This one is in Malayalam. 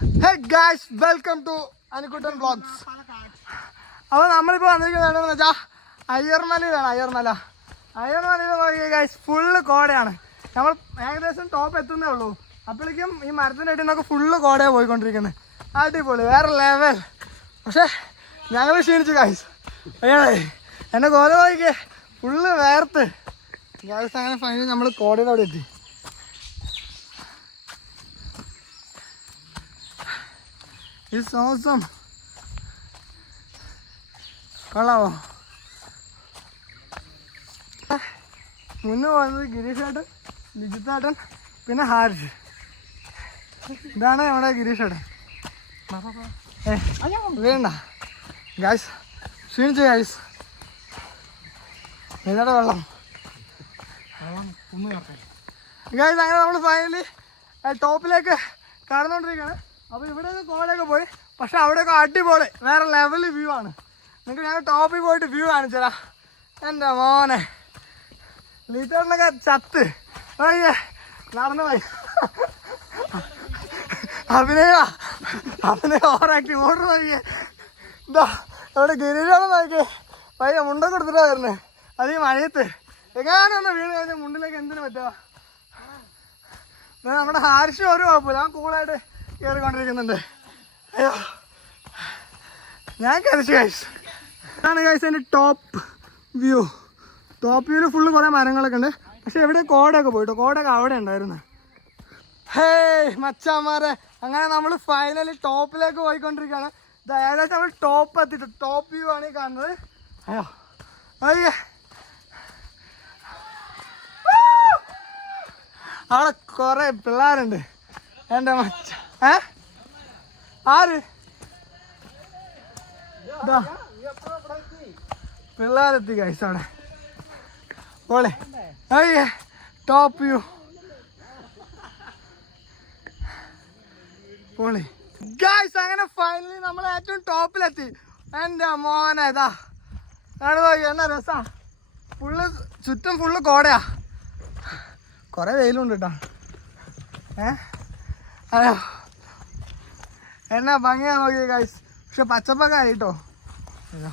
Hey guys, welcome to Anikuttan Vlogs. അപ്പോൾ നമ്മളിപ്പോൾ വന്നിരിക്കുന്നത് എന്താണെന്ന് വെച്ചാൽ അയ്യർമലയിലാണ്. അയ്യർമലയിൽ നോക്കിയാൽ ഗൈസ് ഫുള്ള് കോടയാണ്. നമ്മൾ ഏകദേശം ടോപ്പ് എത്തുന്നേ ഉള്ളൂ. അപ്പോഴേക്കും ഈ മരത്തിൻ്റെ അടിയിൽ നിന്നൊക്കെ ഫുള്ള് കോടയാണ് പോയിക്കൊണ്ടിരിക്കുന്നത്. അടിപൊളി, വേറെ ലെവൽ. പക്ഷേ ഞങ്ങൾ ക്ഷീണിച്ചു ഗൈസ്. അയ്യാളേ എന്നെ കോല നോക്കിയേ ഫുള്ള് വേർത്ത് ഗൈസ്. അങ്ങനെ ഫൈനലി നമ്മൾ കോടയുടെ അവിടെ എത്തി. It's awesome. കൊള്ളാവോ? മുന്നേ പോകുന്നത് ഗിരീഷ് ഏട്ടൻ, ലിജിത്ത് ഏട്ടൻ, പിന്നെ ഹാരിഷ്. ഇതാണ് നമ്മുടെ ഗിരീഷ് ഏട്ടൻ. വേണ്ട ഗായ്സ്, ക്ഷീണിച്ചു ഗായ്സ്. ഏതാടെ വെള്ളം ഗായ്സ്. അങ്ങനെ നമ്മൾ ഫൈനലി ടോപ്പിലേക്ക് കടന്നുകൊണ്ടിരിക്കുകയാണ്. അപ്പോൾ ഇവിടെയൊക്കെ കോടയൊക്കെ പോയി, പക്ഷെ അവിടെയൊക്കെ അടിപൊളി വേറെ ലെവൽ വ്യൂ ആണ്. നിങ്ങൾക്ക് ഞാൻ ടോപ്പിൽ പോയിട്ട് വ്യൂ കാണിച്ചതാ. എൻ്റെ മോനെ ലീറ്ററിനൊക്കെ ചത്ത് നടന്നു പോയി. അഭിനയ ഓറാക്കി ഓർഡർ നോക്കിയേ. ഇതാ ഇവിടെ ഗിരീഷാണെന്ന് നോക്കിയേ. പയ്യ മുണ്ടൊക്കെ എടുത്തിട്ടാ വരുന്നത്. അത് ഈ മഴയത്ത് എങ്ങാനൊന്ന് വീണ് കഴിഞ്ഞാൽ മുണ്ടിലേക്ക് എന്തിനു പറ്റുക. നമ്മുടെ ഹാരിഷ് ഒരു കുഴപ്പമില്ല, ഞാൻ കൂളായിട്ട് കയറിക്കൊണ്ടിരിക്കുന്നുണ്ട്. അയ്യോ ഞാൻ കരിച്ചു ഗൈസ്. ഇതാണ് ഗൈസ് എൻ്റെ ടോപ്പ് വ്യൂ. ടോപ്പ് വ്യൂവിൽ ഫുള്ള് കുറേ മരങ്ങളൊക്കെ ഉണ്ട്. പക്ഷെ എവിടെ കോടയൊക്കെ പോയിട്ടോ, കോടയൊക്കെ അവിടെ ഉണ്ടായിരുന്നു. ഹേയ് മച്ചാമാരെ, അങ്ങനെ നമ്മൾ ഫൈനലി ടോപ്പിലേക്ക് പോയിക്കൊണ്ടിരിക്കുകയാണ്. ഇത് ഏകദേശം നമ്മൾ ടോപ്പ് എത്തിയിട്ട് ടോപ്പ് വ്യൂ ആണ് ഈ കാണുന്നത്. അയ്യോ അയ്യേ, അവിടെ കുറേ പിള്ളേരുണ്ട്. എൻ്റെ മച്ച ആര് പിള്ളേരെത്തി ഗൈസ് അവിടെ. ഓളെ അയ്യേ ടോപ്പ് വ്യൂ പൊളി ഗൈസ്. അങ്ങനെ ഫൈനലി നമ്മൾ ഏറ്റവും ടോപ്പിലെത്തി. എൻ്റെ മോനെ ഇതാ എന്നാ രസാ. ഫുള്ള് ചുറ്റും ഫുള്ള് കോടയാ. കുറേ വെയിലുണ്ട് കേട്ടോ. അയ്യോ എന്നാ ഭംഗിയാ നോക്കിയ ഗൈസ്. പക്ഷെ പച്ചപ്പൊക്കെ ആയിട്ടോ. അയ്യോ